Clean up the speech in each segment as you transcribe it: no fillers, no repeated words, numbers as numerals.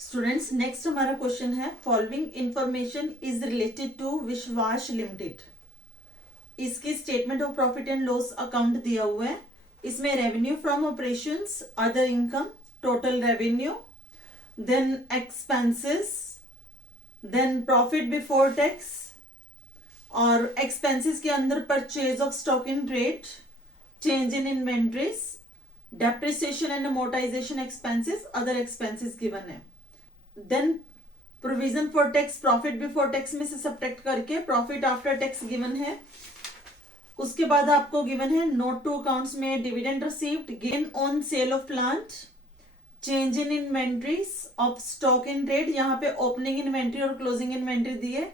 Students next हमारा question है, following information is related to Vishwas limited. इसकी statement of profit and loss account दिया हुआ है। इसमें revenue from operations, other income, total revenue, then expenses, then profit before tax, और expenses के अंदर purchase of stock in trade, change in inventories, depreciation and amortisation expenses, other expenses given है। Then provision for tax, profit before tax में से subtract करके profit after tax given है। उसके बाद आपको गिवन है नोट टू अकाउंट्स में dividend received, gain on sale of plant, change in inventories of stock in trade. यहाँ पे ओपनिंग इन्वेंट्री और क्लोजिंग इन्वेंट्री दी है।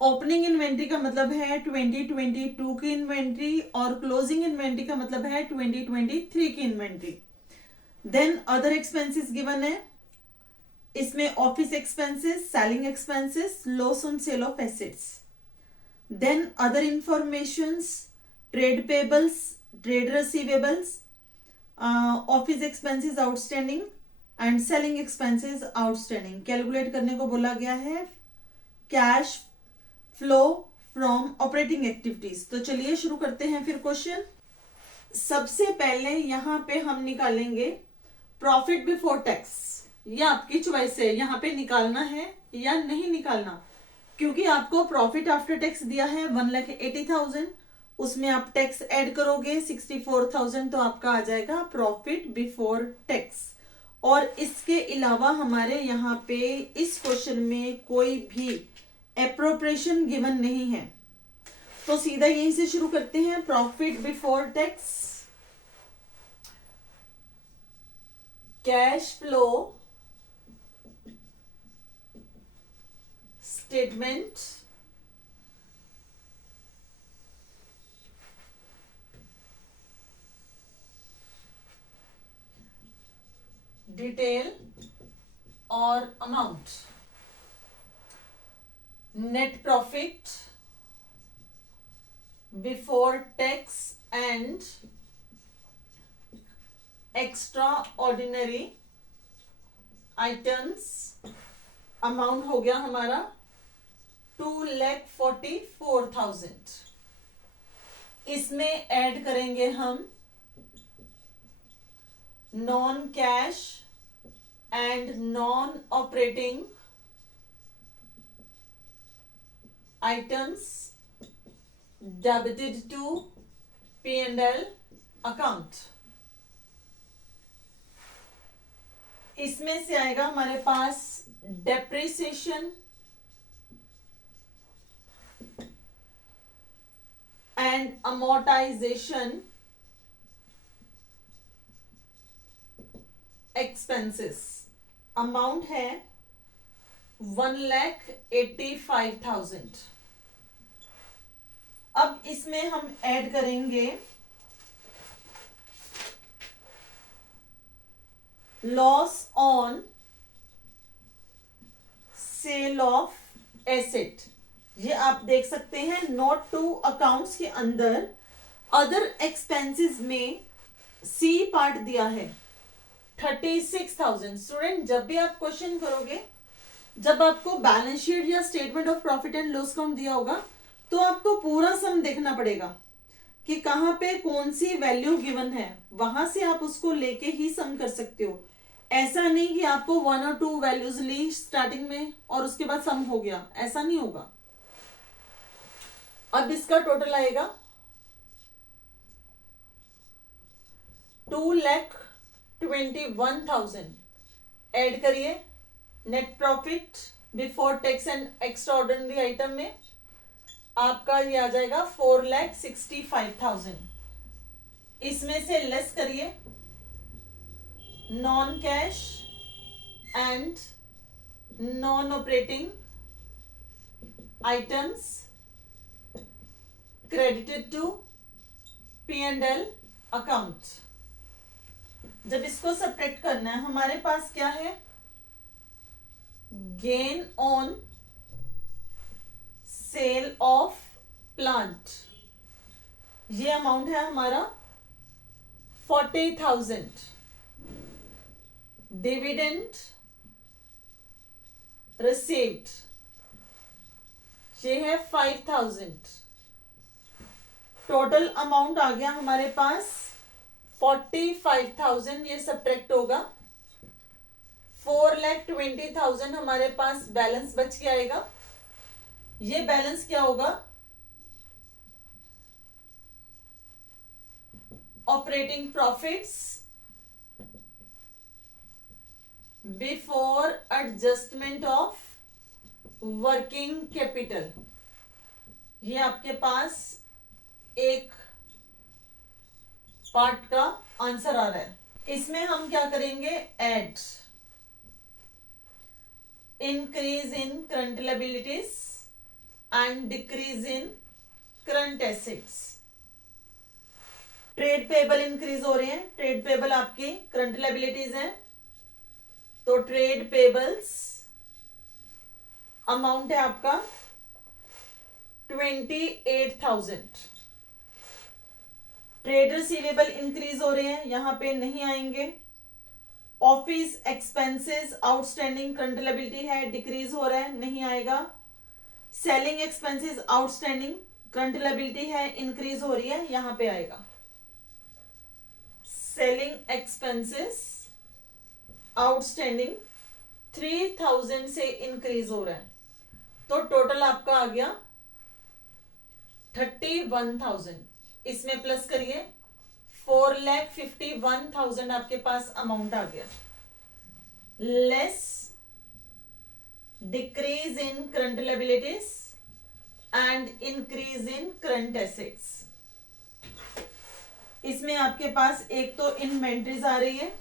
ओपनिंग इन्वेंट्री का मतलब है 2022 की इन्वेंट्री और क्लोजिंग इन्वेंट्री का मतलब है 2023 की inventory. Then other expenses given है। इसमें office expenses, selling expenses, loss on sale of assets. Then other informations, trade payables, trade receivables, office expenses outstanding and selling expenses outstanding. Calculate करने को बोला गया है cash flow from operating activities. तो चलिए शुरू करते हैं फिर क्वेश्चन। सबसे पहले यहां पे हम निकालेंगे प्रॉफिट बिफोर टैक्स। ये आपकी चॉइस है, यहाँ पे निकालना है या नहीं निकालना, क्योंकि आपको प्रॉफिट आफ्टर टैक्स दिया है 1,80,000, उसमें आप टैक्स ऐड करोगे 64,000, तो आपका आ जाएगा प्रॉफिट बिफोर टैक्स। और इसके अलावा हमारे यहाँ पे इस क्वेश्चन में कोई भी एप्रोप्रिएशन गिवन नहीं है, तो सीधा यहीं से शुरू करते हैं। Profit before tax, cash flow statement, detail और amount, net profit before tax and extraordinary items. Amount हो गया हमारा 2,44,000। इसमें ऐड करेंगे हम non cash and non operating items debited to P&L account. इसमें से आएगा हमारे पास depreciation and amortisation expenses. Amount है 1,85,000। अब इसमें हम ऐड करेंगे loss on sale of asset. ये आप देख सकते हैं नोट टू अकाउंट्स के अंदर अदर एक्सपेंसेस में सी पार्ट दिया है 36,000। स्टूडेंट जब भी आप क्वेश्चन करोगे, जब आपको बैलेंस शीट या statement of profit and loss account दिया होगा, तो आपको पूरा सम देखना पड़ेगा कि कहां पे कौन सी वैल्यू गिवन है, वहां से आप उसको लेके ही सम कर सकते हो। ऐसा नहीं कि आपको 1 और 2 वैल्यूज ली स्टार्टिंग में और उसके बाद सम हो गया, ऐसा नहीं होगा। अब इसका टोटल आएगा 2,21,000। ऐड करिए net profit before tax and extra ordinary item में आपका ये आ जाएगा 4,65,000। इसमें से लेस करिए non cash and non operating items credited to P&L account. जब इसको सब्ट्रैक्ट करना है, हमारे पास क्या है, gain on sale of plant. ये अमाउंट है हमारा 40,000। डिविडेंड रिसीव्ड, ये है 5000। टोटल अमाउंट आ गया हमारे पास 45,000, ये सब्ट्रैक्ट होगा। 4,20,000 हमारे पास बैलेंस बच के आएगा। ये बैलेंस क्या होगा? Operating profits before adjustment of working capital. ये आपके पास एक पार्ट का आंसर आ रहा है। इसमें हम क्या करेंगे? Add increase in current liabilities and decrease in current assets. Trade payable increase हो रहे हैं। ट्रेड पेबल आपकी करंट लायबिलिटीज है, तो ट्रेड पेबल्स अमाउंट है आपका 28,000। ट्रेड रिसीवेबल इंक्रीज हो रहे हैं, यहां पे नहीं आएंगे। Office expenses outstanding current liability है, डिक्रीज हो रहा है, नहीं आएगा। Selling expenses outstanding current liability है, इंक्रीज हो रही है, यहां पे आएगा। सेलिंग एक्सपेंसेस आउटस्टैंडिंग 3,000 से इंक्रीज हो रहा है, तो टोटल आपका आ गया 31,000। इसमें प्लस करिए, 4,51,000 आपके पास अमाउंट आ गया। Less decrease in current liabilities and increase in current assets. इसमें आपके पास एक तो इन्वेंट्रीज आ रही है।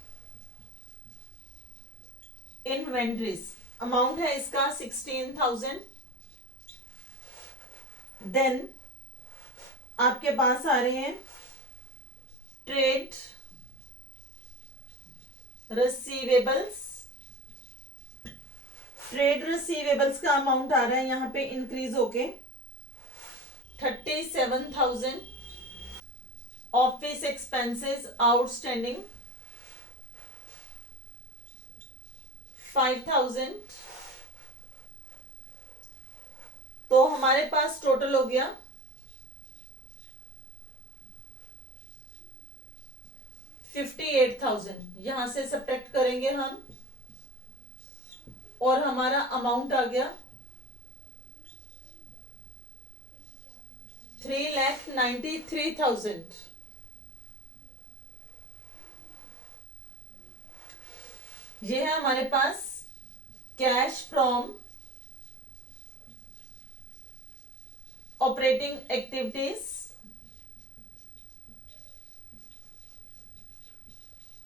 इन्वेंट्रीज अमाउंट है इसका 16,000। देन आपके पास आ रहे हैं ट्रेड रिसीवेबल्स। ट्रेड रिसीवेबल्स का अमाउंट आ रहा है यहां पे इंक्रीज होके 37,000। Office expenses outstanding 5,000। तो हमारे पास टोटल हो गया 58,000। यहां से सब्ट्रैक्ट करेंगे हम, और हमारा अमाउंट आ गया 3,93,000। ये है हमारे पास cash from operating activities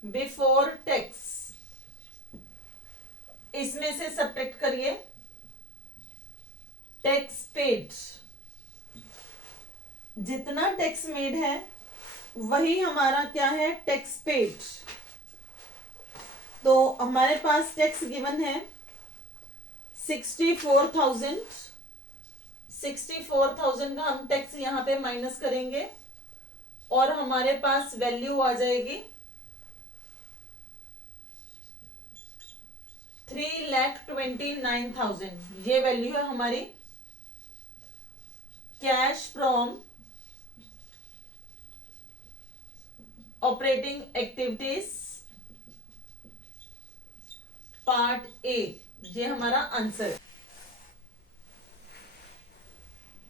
before tax. इसमें से सब्ट्रैक्ट करिए टैक्स पेड। जितना टैक्स मेड है वही हमारा क्या है? Tax paid. तो हमारे पास टैक्स गिवन है 64,000। 64,000 का हम टैक्स यहां पे माइनस करेंगे, और हमारे पास वैल्यू आ जाएगी 3,29,000। ये वैल्यू है हमारी cash from operating activities part A. ये हमारा आंसर है।